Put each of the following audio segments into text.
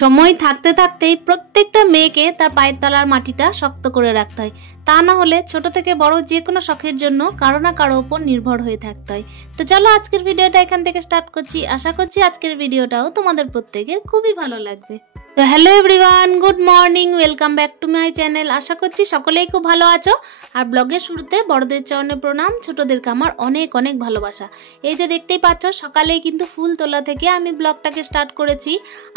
সময় থাকতে থাকতেই প্রত্যেকটা মেয়েকে তার পায়ের তলার মাটিটা শক্ত করে রাখতে হয়, তা না হলে ছোট থেকে বড় যে কোনো শখের জন্য কারো না কারো উপর নির্ভর হয়ে থাকতে হয়। তো চলো আজকের ভিডিওটা এখান থেকে স্টার্ট করছি। আশা করছি আজকের ভিডিওটাও তোমাদের প্রত্যেকের খুবই ভালো লাগবে। তো hello everyone, good morning, welcome back to my channel. আশা করছি সকলেই খুব ভালো আছো। আর ব্লগের শুরুতে বড়দের চরণে প্রণাম, ছোটদেরকে আমার অনেক অনেক ভালোবাসা। এই যে দেখতেই পাচ্ছ, সকালেই কিন্তু ফুল তোলা থেকে আমি ব্লগটাকে স্টার্ট করেছি।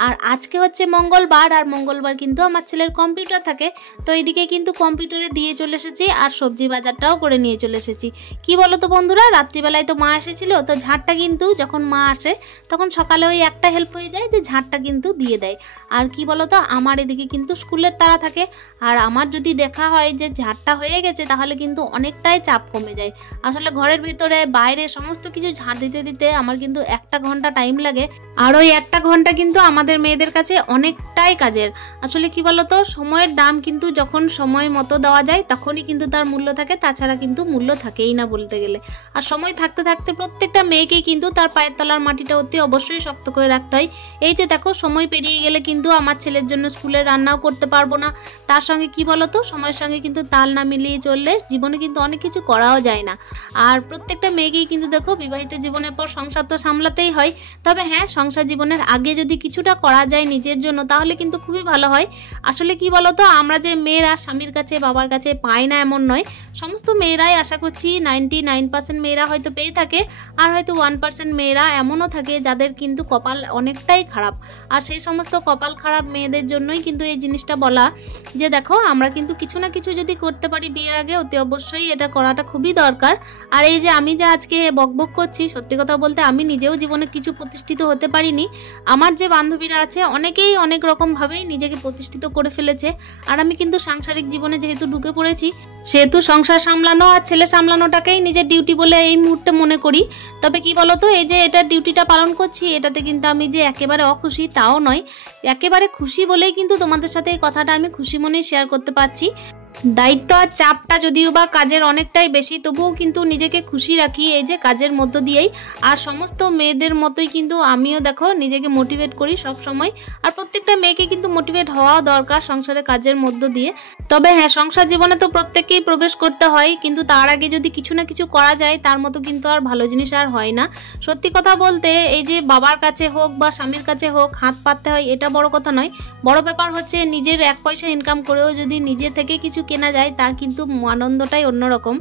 আর আজকে হচ্ছে মঙ্গলবার, আর মঙ্গলবার কিন্তু আমার ছেলের কম্পিউটার থাকে। তো এইদিকে কিন্তু কম্পিউটারে দিয়ে চলে এসেছি আর সবজি বাজারটাও করে নিয়ে চলে এসেছি। কি বলো তো বন্ধুরা, রাত্রিবেলায় তো মা এসেছিল, তো ঝাড়টা কিন্তু যখন মা আসে তখন সকালে ওই একটা হেল্প হয়ে যায় যে ঝাড়টা কিন্তু দিয়ে দেয়। আর কি বলতো, আমার এদিকে কিন্তু স্কুলের তাড়া থাকে, আর আমার যদি দেখা হয় যে ঝাড়টা হয়ে গেছে তাহলে কিন্তু অনেকটাই চাপ কমে যায়। আসলে ঘরের ভিতরে বাইরে সমস্ত কিছু ঝাড় দিতে দিতে আমার কিন্তু 1 ঘন্টা টাইম লাগে, আর ওই 1 ঘন্টা কিন্তু আমাদের মেয়েদের কাছে অনেকটাই কাজের। আসলে কি বলতো, সময়ের দাম কিন্তু যখন সময় মতো দেওয়া যায় তখনই কিন্তু তার মূল্য থাকে, তাছাড়া কিন্তু মূল্য থাকেই না বলতে গেলে। আর সময় থাকতে থাকতে প্রত্যেকটা মেয়েকেই কিন্তু তার পায়ের তলার মাটিটা অতি অবশ্যই শক্ত করে রাখতে হয়। এই যে দেখো, সময় পেরিয়ে গেলে কিন্তু আমার ছেলের জন্য স্কুলে রান্নাও করতে পারবো না। তার সঙ্গে কি বলতো, সময়ের সঙ্গে কিন্তু তাল না মিলিয়ে চললে জীবনে কিন্তু অনেক কিছু করাও যায় না। আর প্রত্যেকটা মেয়েকেই কিন্তু দেখো, বিবাহিত জীবনের পর সংসার তো সামলাতেই হয়। তবে হ্যাঁ, সংসার জীবনের আগে যদি কিছুটা করা যায় নিজের জন্য তাহলে কিন্তু খুবই ভালো হয়। আসলে কি বলতো, আমরা যে মেয়েরা স্বামীর কাছে বাবার কাছে পাই না এমন নয়, সমস্ত মেয়েরাই আশা করছি 99% মেয়েরা হয়তো পেয়ে থাকে। আর হয়তো 1% মেয়েরা এমনও থাকে যাদের কিন্তু কপাল অনেকটাই খারাপ। আর সেই সমস্ত কপাল খারাপ মেয়েদের জন্যই কিন্তু এই জিনিসটা বলা যে দেখো, আমরা কিন্তু কিছু না কিছু যদি করতে পারি বিয়ের আগে, অতি অবশ্যই এটা করাটা খুবই দরকার। আর এই যে আমি যে আজকে বকবক করছি, সত্যি কথা বলতে আমি নিজেও জীবনে কিছু প্রতিষ্ঠিত হতে পারিনি। আমার যে বান্ধবীরা আছে অনেকেই অনেক রকমভাবেই নিজেকে প্রতিষ্ঠিত করে ফেলেছে। আর আমি কিন্তু সাংসারিক জীবনে যেহেতু ঢুকে পড়েছি, সেহেতু সংসার সামলানো আর ছেলে সামলানোটাকেই নিজের ডিউটি বলে এই মুহূর্তে মনে করি। তবে কি বলতো, এই যে এটা ডিউটিটা পালন করছি, এটাতে কিন্তু আমি যে একেবারে অখুশি তাও নয়, একেবারে খুশি বলেই কিন্তু তোমাদের সাথে এই কথাটা আমি খুশি মনে শেয়ার করতে পারছি। দায়িত্ব আর চাপটা যদিও বা কাজের অনেকটাই বেশি, তবুও কিন্তু নিজেকে খুশি রাখি এই যে কাজের মধ্য দিয়েই। আর সমস্ত মেয়েদের মতোই কিন্তু আমিও দেখো নিজেকে মোটিভেট করি সব সময়। আর প্রত্যেকটা মেয়েকে কিন্তু মোটিভেট হওয়াও দরকার সংসারে কাজের মধ্য দিয়ে। তবে হ্যাঁ, সংসার জীবনে তো প্রত্যেককেই প্রবেশ করতে হয়, কিন্তু তার আগে যদি কিছু না কিছু করা যায় তার মতো কিন্তু আর ভালো জিনিস আর হয় না। সত্যি কথা বলতে, এই যে বাবার কাছে হোক বা স্বামীর কাছে হোক হাত পাততে হয়, এটা বড় কথা নয়। বড় ব্যাপার হচ্ছে নিজের 1 পয়সা ইনকাম করেও যদি নিজে থেকে কিছু কেনা যায় তার কিন্তু আনন্দটাই অন্যরকম।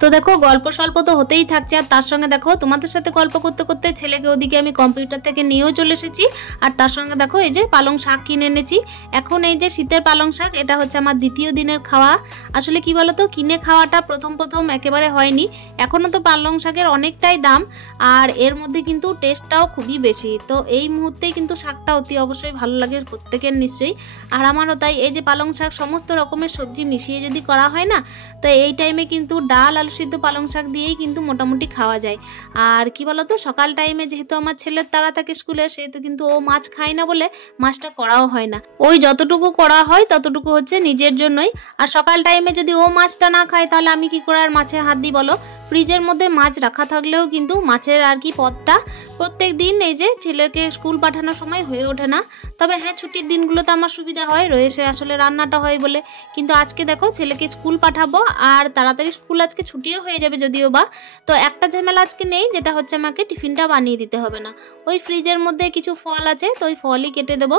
তো দেখো, গল্প স্বল্প তো হতেই থাকছে, আর তার সঙ্গে দেখো তোমাদের সাথে গল্প করতে করতে ছেলেকে ওদিকে আমি কম্পিউটার থেকে নিয়েও চলে এসেছি। আর তার সঙ্গে দেখো এই যে পালং শাক কিনে এনেছি। এখন এই যে শীতের পালং শাক, এটা হচ্ছে আমার দ্বিতীয় দিনের খাওয়া। আসলে কি বলতো, কিনে খাওয়াটা প্রথম একেবারে হয়নি। এখনও তো পালং শাকের অনেকটাই দাম, আর এর মধ্যে কিন্তু টেস্টটাও খুবই বেশি। তো এই মুহূর্তেই কিন্তু শাকটা অতি অবশ্যই ভালো লাগে প্রত্যেকের নিশ্চয়ই, আর আমারও তাই। এই যে পালং শাক সমস্ত রকমের সবজি মিশিয়ে যদি করা হয় না, তো এই টাইমে কিন্তু ডাল আলু সিদ্ধ পালং শাক দিয়েই কিন্তু মোটামুটি খাওয়া যায়। আর কি বলতো, সকাল টাইমে যেহেতু আমার ছেলের তাড়া থাকে স্কুলে, সেহেতু কিন্তু ও মাছ খায় না বলে মাছটা করাও হয় না। ওই যতটুকু করা হয় ততটুকু হচ্ছে নিজের জন্যই। আর সকাল টাইমে যদি ও মাছটা না খায় তাহলে আমি কি করে আর মাছে হাত দিই বলো। ফ্রিজের মধ্যে মাছ রাখা থাকলেও কিন্তু মাছের আর কি পদটা প্রত্যেক দিন এই যে ছেলেকে স্কুল পাঠানোর সময় হয়ে ওঠে না। তবে হ্যাঁ, ছুটির দিনগুলোতে আমার সুবিধা হয়, রয়েছে আসলে রান্নাটা হয় বলে। কিন্তু আজকে দেখো ছেলেকে স্কুল পাঠাবো, আর তাড়াতাড়ি স্কুল আজকে ছুটিও হয়ে যাবে যদিও বা। তো একটা ঝামেলা আজকে নেই, যেটা হচ্ছে আমাকে টিফিনটা বানিয়ে দিতে হবে না। ওই ফ্রিজের মধ্যে কিছু ফল আছে, তো ওই ফলই কেটে দেবো।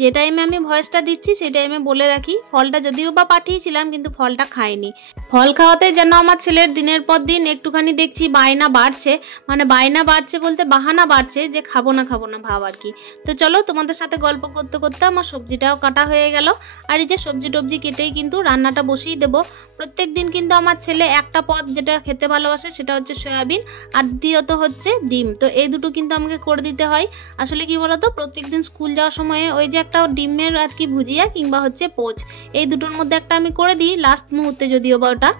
যে টাইমে আমি ভয়েসটা দিচ্ছি সেই টাইমে বলে রাখি, ফলটা যদিও বা পাঠিয়েছিলাম কিন্তু ফলটা খাইনি। ফল খাওয়াতে যেন আমার ছেলের দিনের পর দিন একটুখানি দেখছি বায়না বাড়ছে, মানে বায়না বাড়ছে বলতে বাহানা বাড়ছে যে খাবো না ভাব আর কি। তো চলো, তোমাদের সাথে গল্প করতে করতে আমার সবজিটাও কাটা হয়ে গেল। আর এই যে সবজি টবজি কেটেই কিন্তু রান্নাটা বসিয়ে দেবো। প্রত্যেক দিন কিন্তু আমার ছেলে একটা পদ যেটা খেতে ভালোবাসে সেটা হচ্ছে সয়াবিন, আর দ্বিতীয়ত হচ্ছে ডিম। তো এই দুটো কিন্তু আমাকে করে দিতে হয়। আসলে কি বলতো, প্রত্যেকদিন স্কুল যাওয়ার সময় ওই যে একটা ডিমের আর কি ভুজিয়া কিংবা হচ্ছে পোচ, এই দুটোর মধ্যে একটা আমি করে দিই লাস্ট মুহূর্তে যদিও বা ওটা।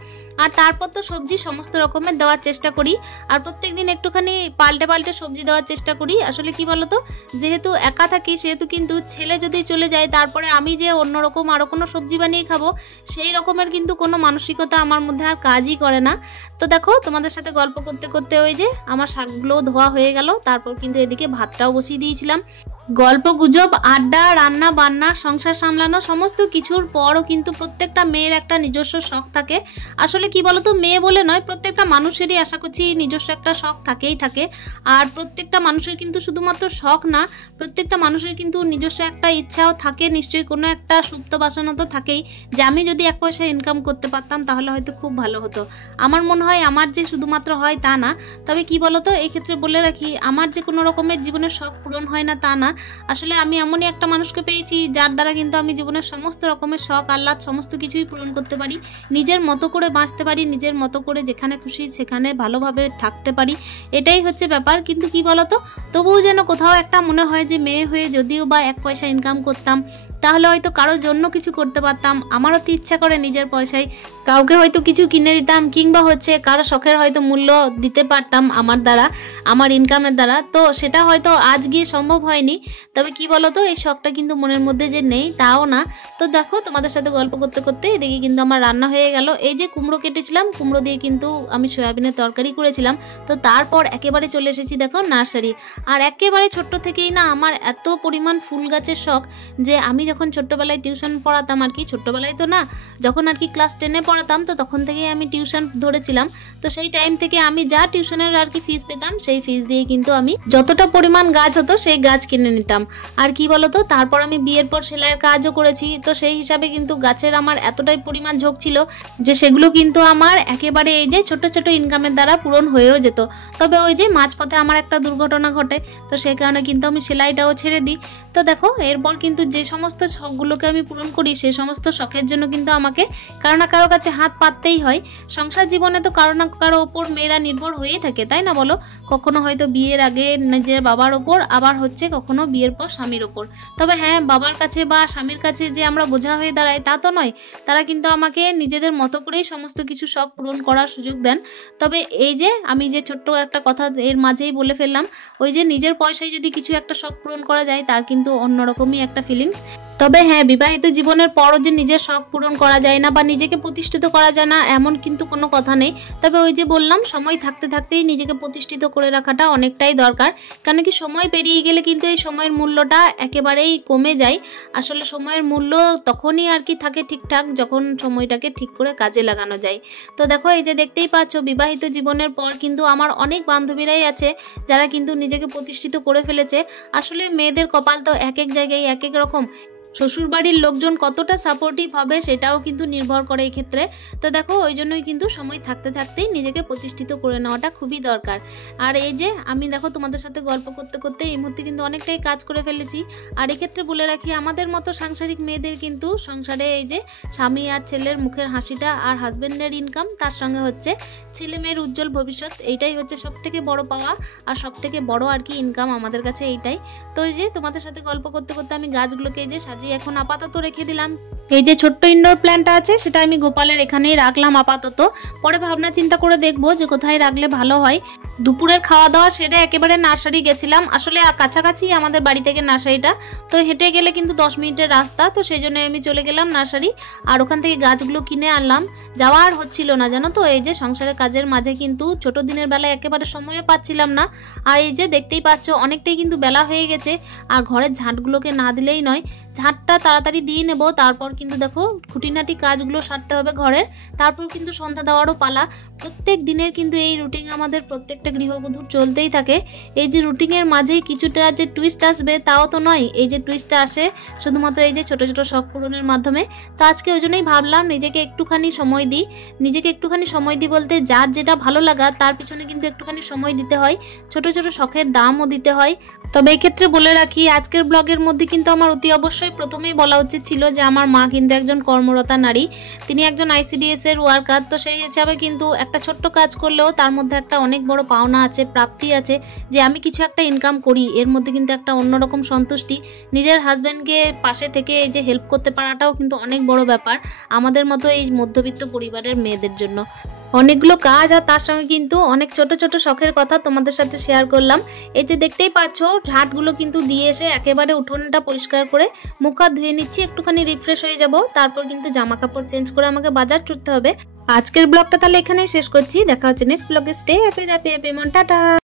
আর তারপর তো সবজি সমস্ত রকমের দেওয়ার চেষ্টা করি, আর প্রত্যেক দিন একটুখানি পাল্টে পাল্টে সবজি দেওয়ার চেষ্টা করি। আসলে কি বলতো, যেহেতু একা থাকি সেহেতু কিন্তু ছেলে যদি চলে যায় তারপরে আমি যে অন্যরকম আরও কোনো সবজি বানিয়ে খাবো সেই রকমের কিন্তু কোনো মানসিকতা আমার মধ্যে আর কাজই করে না। তো দেখো তোমাদের সাথে গল্প করতে করতে ওই যে আমার শাকগুলোও ধোয়া হয়ে গেল, তারপর কিন্তু এদিকে ভাতটাও বসিয়ে দিয়েছিলাম। গল্প গুজব, আড্ডা, রান্না বান্না, সংসার সামলানো সমস্ত কিছুর পরও কিন্তু প্রত্যেকটা মেয়ের একটা নিজস্ব শখ থাকে। আসলে কি বলতো, মেয়ে বলে নয়, প্রত্যেকটা মানুষেরই আশা করছি নিজস্ব একটা শখ থাকেই থাকে। আর প্রত্যেকটা মানুষের কিন্তু শুধুমাত্র শখ না, প্রত্যেকটা মানুষের কিন্তু নিজস্ব একটা ইচ্ছাও থাকে, নিশ্চয়ই কোনো একটা সুপ্ত বাসনা তো থাকেই যে আমি যদি 1 পয়সা ইনকাম করতে পারতাম তাহলে হয়তো খুব ভালো হতো। আমার মনে হয় আমার যে শুধুমাত্র হয় তা না, তবে কি বলতো এই ক্ষেত্রে বলে রাখি, আমার যে কোনো রকমের জীবনের শখ পূরণ হয় না তা না। আসলে আমি এমনই একটা মানুষকে পেয়েছি যার দ্বারা কিন্তু আমি জীবনের সমস্ত রকমের শখ আহ্লাদ সমস্ত কিছুই পূরণ করতে পারি, নিজের মতো করে বাঁচতে পারি, নিজের মতো করে যেখানে খুশি সেখানে ভালোভাবে থাকতে পারি, এটাই হচ্ছে ব্যাপার। কিন্তু কি বলতো, তবুও যেন কোথাও একটা মনে হয় যে মেয়ে হয়ে যদিও বা 1 পয়সা ইনকাম করতাম তাহলে হয়তো কারোর জন্য কিছু করতে পারতাম। আমারও তো ইচ্ছা করে নিজের পয়সায় কাউকে হয়তো কিছু কিনে দিতাম, কিংবা হচ্ছে কারো শখের হয়তো মূল্য দিতে পারতাম আমার দ্বারা, আমার ইনকামের দ্বারা। তো সেটা হয়তো আজ গিয়ে সম্ভব হয়নি, তবে কি বলতো এই শখটা কিন্তু মনের মধ্যে যে নেই তাও না। তো দেখো তোমাদের সাথে গল্প করতে করতে এদিকে কিন্তু আমার রান্না হয়ে গেল। এই যে কুমড়ো কেটেছিলাম, কুমড়ো দিয়ে কিন্তু আমি সয়াবিনের তরকারি করেছিলাম। তো তারপর একেবারে চলে এসেছি দেখো নার্সারি। আর একেবারে ছোট্ট থেকেই না আমার এত পরিমাণ ফুল গাছের শখ যে আমি যখন ছোট্টবেলায় টিউশন পড়াতাম, আর কি ছোট্টবেলায় তো না, যখন আর কি ক্লাস 10-এ পড়াতাম তো তখন থেকেই আমি টিউশন ধরেছিলাম। তো সেই টাইম থেকে আমি যা টিউশনের আর কি ফিস পেতাম সেই ফিস দিয়ে কিন্তু আমি যতটা পরিমাণ গাছ হতো সেই গাছ কিনে নিতাম। আর কি বলতো, তারপর আমি বিয়ের পর সেলাইয়ের কাজও করেছি, তো সেই হিসাবে কিন্তু গাছের আমার এতটাই পরিমাণ ঝোঁক ছিল যে সেগুলো কিন্তু আমার একেবারে এই যে ছোট ছোট ইনকামের দ্বারা পূরণ হয়েও যেত। তবে ওই যে মাঝপথে আমার একটা দুর্ঘটনা ঘটে, তো সেই কারণে কিন্তু আমি সেলাইটাও ছেড়ে দিই। তো দেখো এরপর কিন্তু যে সমস্ত শখগুলোকে আমি পূরণ করি সেই সমস্ত শখের জন্য কিন্তু আমাকে কারো না কারো কাছে হাত পাততেই হয়। সংসার জীবনে তো কারো না কারো ওপর মেয়েরা নির্ভর হয়েই থাকে, তাই না বলো? কখনো হয়তো বিয়ের আগে নিজের বাবার ওপর, আবার হচ্ছে কখনো বিয়ের পর স্বামীর ওপর। তবে হ্যাঁ, বাবার কাছে বা স্বামীর কাছে যে আমরা বোঝা হয়ে দাঁড়াই তা তো নয়, তারা কিন্তু আমাকে নিজেদের মতো করেই সমস্ত কিছু শখ পূরণ করার সুযোগ দেন। তবে এই যে আমি যে ছোট্ট একটা কথা এর মাঝেই বলে ফেললাম, ওই যে নিজের পয়সায় যদি কিছু একটা শখ পূরণ করা যায় তার কিন্তু অন্যরকমই একটা ফিলিংস। তবে হ্যাঁ, বিবাহিত জীবনের পরও যে নিজের শখ পূরণ করা যায় না বা নিজেকে প্রতিষ্ঠিত করা যায় না এমন কিন্তু কোনো কথা নেই। তবে ওই যে বললাম, সময় থাকতে থাকতেই নিজেকে প্রতিষ্ঠিত করে রাখাটা অনেকটাই দরকার। কারণ কি সময় পেরিয়ে গেলে কিন্তু এই সময়ের মূল্যটা একেবারেই কমে যায়। আসলে সময়ের মূল্য তখনই আর কি থাকে ঠিকঠাক যখন সময়টাকে ঠিক করে কাজে লাগানো যায়। তো দেখো এই যে দেখতেই পাচ্ছ, বিবাহিত জীবনের পর কিন্তু আমার অনেক বান্ধবীরাই আছে যারা কিন্তু নিজেকে প্রতিষ্ঠিত করে ফেলেছে। আসলে মেয়েদের কপাল তো এক এক জায়গায় এক এক রকম, শ্বশুরবাড়ির লোকজন কতটা সাপোর্টিভ হবে সেটাও কিন্তু নির্ভর করে এই ক্ষেত্রে। তো দেখো ওই জন্যই কিন্তু সময় থাকতে থাকতেই নিজেকে প্রতিষ্ঠিত করে নেওয়াটা খুবই দরকার। আর এই যে আমি দেখো তোমাদের সাথে গল্প করতে করতে এই মুহূর্তে কিন্তু অনেকটাই কাজ করে ফেলেছি। আর এক্ষেত্রে বলে রাখি, আমাদের মতো সাংসারিক মেয়েদের কিন্তু সংসারে এই যে স্বামী আর ছেলের মুখের হাসিটা আর হাজব্যান্ডের ইনকাম, তার সঙ্গে হচ্ছে ছেলে মেয়ের উজ্জ্বল ভবিষ্যৎ, এইটাই হচ্ছে সব থেকে বড় পাওয়া আর সব থেকে বড় আর কি ইনকাম আমাদের কাছে এইটাই। তো এই যে তোমাদের সাথে গল্প করতে করতে আমি গাছগুলোকে এই যে সাজিয়ে এখন আপাতত রেখে দিলাম। এই যে ছোট্ট ইনডোর প্ল্যান্টটা আছে সেটা আমি গোপালের এখানেই রাখলাম আপাতত, পরে ভাবনা চিন্তা করে দেখবো যে কোথায় রাখলে ভালো হয়। দুপুরের খাওয়া দাওয়া সেরে একেবারে নার্সারি গেছিলাম। আসলে কাছাকাছি আমাদের বাড়ি থেকে নার্সারিটা, তো হেঁটে গেলে কিন্তু 10 মিনিটের রাস্তা, তো সেই জন্য আমি চলে গেলাম নার্সারি আর ওখান থেকে গাছগুলো কিনে আনলাম। যাওয়া আর হচ্ছিল না জানো তো, এই যে সংসারের কাজের মাঝে কিন্তু ছোট দিনের বেলায় একেবারে সময়ও পাচ্ছিলাম না। আর এই যে দেখতেই পাচ্ছ অনেকটাই কিন্তু বেলা হয়ে গেছে, আর ঘরের ঝাঁটগুলোকে না দিলেই নয়। ঝাঁটটা তাড়াতাড়ি দিয়ে নেব, তারপর কিন্তু দেখো খুঁটিনাটি কাজগুলো সারতে হবে ঘরের, তারপর কিন্তু সন্ধ্যা দেওয়ারও পালা। প্রত্যেক দিনের কিন্তু এই রুটিন আমাদের প্রত্যেকটা গৃহবধূর চলতেই থাকে। এই যে রুটিনের মাঝেই কিছুটা যে টুইস্ট আসবে তাও তো নয়, এই যে টুইস্টটা আসে শুধুমাত্র এই যে ছোট ছোট শখ পূরণের মাধ্যমে। তো আজকে ওই জন্যই ভাবলাম নিজেকে একটুখানি সময় দিই। নিজেকে একটুখানি সময় দিই বলতে যার যেটা ভালো লাগা তার পিছনে কিন্তু একটুখানি সময় দিতে হয়, ছোট ছোট শখের দামও দিতে হয়। তবে এক্ষেত্রে বলে রাখি, আজকের ব্লগের মধ্যে কিন্তু আমার অতি অবশ্যই প্রথমেই বলা উচিত ছিল যে আমার মা কিন্তু একজন কর্মরতা নারী, তিনি একজন ICDS এর ওয়ার্কার। তো সেই হিসাবে কিন্তু একটা ছোট্ট কাজ করলেও তার মধ্যে একটা অনেক বড় পাওয়া পাওনা আছে, প্রাপ্তি আছে যে আমি কিছু একটা ইনকাম করি, এর মধ্যে কিন্তু একটা অন্যরকম সন্তুষ্টি। নিজের হাজব্যান্ডকে পাশে থেকে এই যে হেল্প করতে পারাটাও কিন্তু অনেক বড় ব্যাপার আমাদের মতো এই মধ্যবিত্ত পরিবারের মেয়েদের জন্য। অনেকগুলো কাজ আর তার সঙ্গে কিন্তু অনেক ছোট ছোট শখের কথা তোমাদের সাথে শেয়ার করলাম। এই যে দেখতেই পাচ্ছ ঝাঁটগুলো কিন্তু দিয়ে এসে একেবারে উঠোনটা পরিষ্কার করে মুখ হাত ধুয়ে নিচ্ছি, একটুখানি রিফ্রেশ হয়ে যাব, তারপর কিন্তু জামা কাপড় চেঞ্জ করে আমাকে বাজার ছুটতে হবে। আজকের ব্লগটা তাহলে এখানেই শেষ করছি, দেখা হচ্ছে নেক্সট ব্লগে। স্টে হ্যাপি হ্যাপি হ্যাপি মন, টাটা।